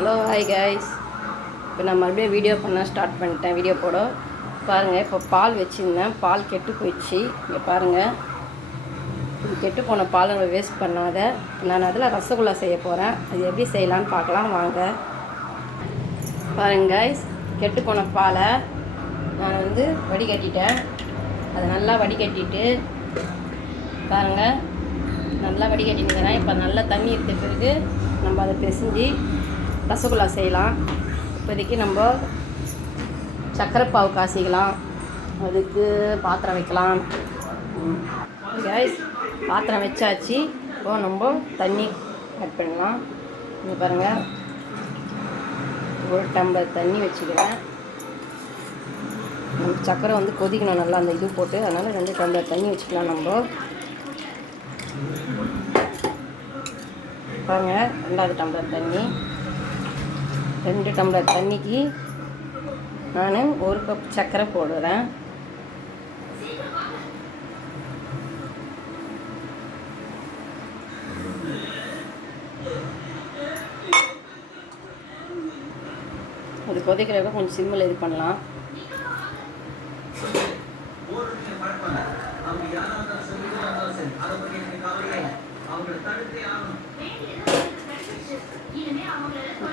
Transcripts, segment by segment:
Hello hi guys. இப்போ நான் மறுபடியும் வீடியோ பண்ண ஸ்டார்ட் பண்ணிட்டேன். வீடியோ போட பாருங்கள். இப்போ பால் வச்சுருந்தேன், பால் கெட்டு போயிடுச்சு. இங்கே பாருங்கள், இது கெட்டு போன பால் நம்ம வேஸ்ட் பண்ணாத. நான் அதில் ரசகுல்லா செய்ய போகிறேன். அது எப்படி செய்யலான்னு பார்க்கலாம் வாங்க. பாருங்கள் கைஸ், கெட்டு போன பாலை நான் வடிகட்டிட்டேன். அதை நல்லா வடிகட்டிட்டு பாருங்கள், நல்லா வடிகட்டினேன். இப்போ நல்லா தண்ணி எடுத்த பிறகு நம்ம அதை பிசைஞ்சு ரசகுல்லா செய்யலாம். இப்போதைக்கு நம்ம சர்க்கரை பாவு காசிக்கலாம். அதுக்கு பாத்திரம் வைக்கலாம். கைஸ், பாத்திரம் வச்சாச்சு. இப்போ நம்ம தண்ணி ஆட் பண்ணலாம். இங்கே பாருங்கள், ஒரு டம்ளர் தண்ணி வச்சுக்கிறேன். சர்க்கரை கொதிக்கணும் நல்லா, அந்த இது போட்டு. அதனால் 2 டம்ளர் தண்ணி வச்சுக்கலாம். நம்ம பாருங்கள், 2வது டம்ளர் தண்ணி. 2 டம்ளர் தண்ணிக்கு நான் 1 கப் சர்க்கரை போடுறேன். அது கொதிக்கிறப்ப கொஞ்சம் சிம்மில் இது பண்ணலாம்.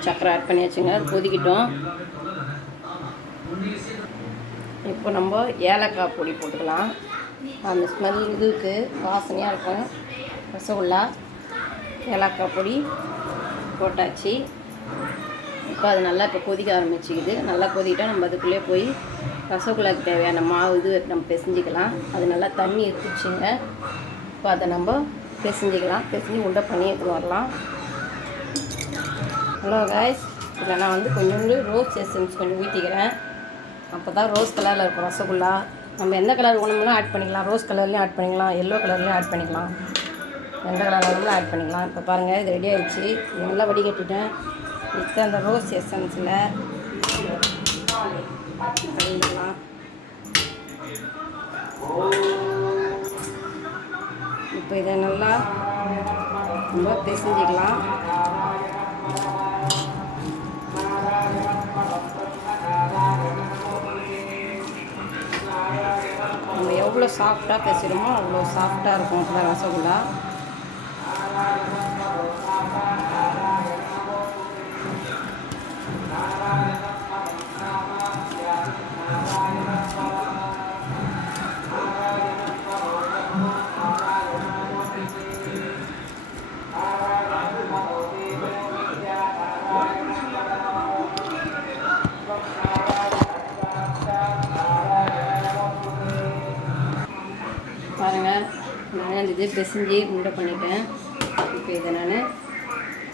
சர்க்கரை ஆட் பண்ணியாச்சுங்க, அது கொதிக்கிட்டோம். இப்போ நம்ம ஏலக்காய் பொடி போட்டுக்கலாம். அந்த ஸ்மெல் இதுக்கு வாசனையாக இருக்கும் ரசகுல்லா. ஏலக்காய் பொடி போட்டாச்சு. இப்போ அது நல்லா இப்போ கொதிக்க ஆரம்பிச்சிக்குது. நல்லா கொதிக்கிட்டால் நம்ம அதுக்குள்ளே போய் ரசகுல்லாவுக்கு தேவையான மாவு இது நம்ம பிசைஞ்சிக்கலாம். அது நல்லா தண்ணி எடுத்துச்சுங்க. இப்போ அதை நம்ம பிசைஞ்சிக்கலாம். பிசைஞ்சு உண்டை பண்ணி எடுத்து வரலாம். ஹலோ கைஸ், இதில் நான் கொஞ்சோண்டு ரோஸ் எசன்ஸ் கொஞ்சம் ஊற்றிக்கிறேன். அப்போ தான் ரோஸ் கலரில் இருக்கும் ரசகுல்லா. நம்ம எந்த கலர் வேணும்னா ஆட் பண்ணிக்கலாம். ரோஸ் கலர்லேயும் ஆட் பண்ணிக்கலாம், எல்லோ கலர்லேயும் ஆட் பண்ணிக்கலாம். எந்த கலர் வேணும்னா ஆட் பண்ணிக்கலாம். இப்போ பாருங்கள், இது ரெடி ஆகிடுச்சு. நல்லா வடிகட்டிட்டேன். இப்போ அந்த ரோஸ் எசன்ஸில் பண்ணிக்கலாம். இப்போ இதை நல்லா ரொம்ப பிசைஞ்சிக்கலாம். நம்ம எவ்வளோ சாஃப்டாக பேசுகிறோமோ அவ்வளோ சாஃப்டாக இருக்கும் அப்போ ரசகுல்லா. பாருங்கள், நான் இது பிசைஞ்சி உண்டை பண்ணிட்டேன். இப்போ இதை நான்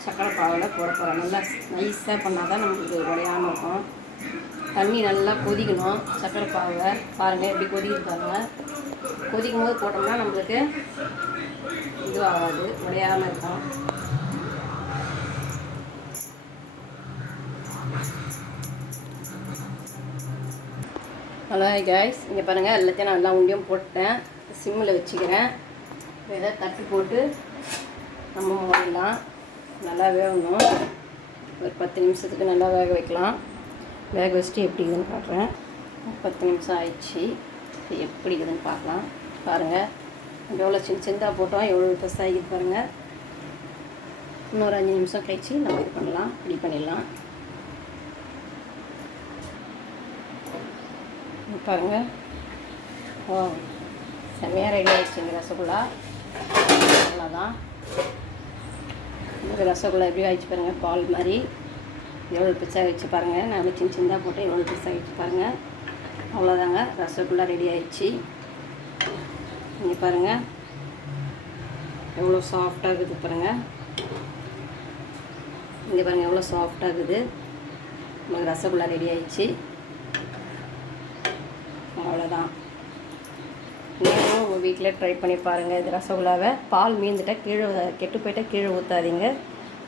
சக்கரை பாவில் போட போகிறேன். நல்லா நைஸாக பண்ணால் தான் நம்மளுக்கு உடையாமல் இருக்கும். தண்ணி நல்லா கொதிக்கணும். சக்கரை பாவை பாருங்கள் எப்படி கொதிக்குது பாருங்கள். கொதிக்கும் போது போட்டோம்னா நம்மளுக்கு இது ஆகாது, உடையாமல் இருக்கும். ஹலோ கைஸ், இங்கே பாருங்கள், எல்லாத்தையும் நான் நல்லா உண்டியும் போட்டேன். சிம்மில் வச்சுக்கிறேன். இதை தட்டு போட்டு நம்ம மூடலாம். நல்லா வேகணும். ஒரு 10 நிமிஷத்துக்கு நல்லா வேக வைக்கலாம். வேக வச்சுட்டு எப்படி இருக்குதுன்னு பார்க்குறேன். 10 நிமிஷம் ஆயிடுச்சு. இப்போ எப்படி இருக்குதுன்னு பார்க்கலாம். பாருங்கள், எவ்வளோ சின்னதாக போட்டோம், எவ்வளோ பெருசாகிது பாருங்கள். இன்னொரு 5 நிமிஷம் கழிச்சு நம்ம இது பண்ணலாம், ரெடி பண்ணிடலாம். பாருங்கள், ஓ செம்மையாக ரெடி ஆகிடுச்சுங்க ரசகுல்லா. அவ்வளோதான். இந்த ரசகுல்லா எப்படி ஆகிடுச்சு பாருங்கள். பால் மாதிரி எவ்வளோ பெருசாக வச்சு பாருங்கள். நான் சின்னதாக போட்டு எவ்வளோ பெருசாக ஆகிடுச்சு பாருங்கள். அவ்வளோதாங்க, ரசகுல்லா ரெடி ஆகிடுச்சு. இங்கே பாருங்கள் எவ்வளோ சாஃப்டாக இருக்குது பாருங்கள். இங்கே பாருங்கள் எவ்வளோ சாஃப்டாக இருக்குது. நமக்கு ரசகுல்லா ரெடி ஆகிடுச்சு. அவ்வளோதான். நீங்களும் உங்கள் வீட்டில் ட்ரை பண்ணி பாருங்கள். இது ரசகுல்லாவை பால் மீந்துட்டால் கீழே கெட்டு போயிட்டால் கீழே ஊற்றாதீங்க.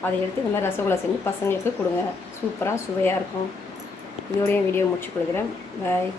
அதை எடுத்து இந்த மாதிரி ரசகுல்லா செஞ்சு பசங்களுக்கு கொடுங்க. சூப்பராக சுவையாக இருக்கும். இதோடைய வீடியோ முடிச்சு கொடுக்குறேன். பாய்.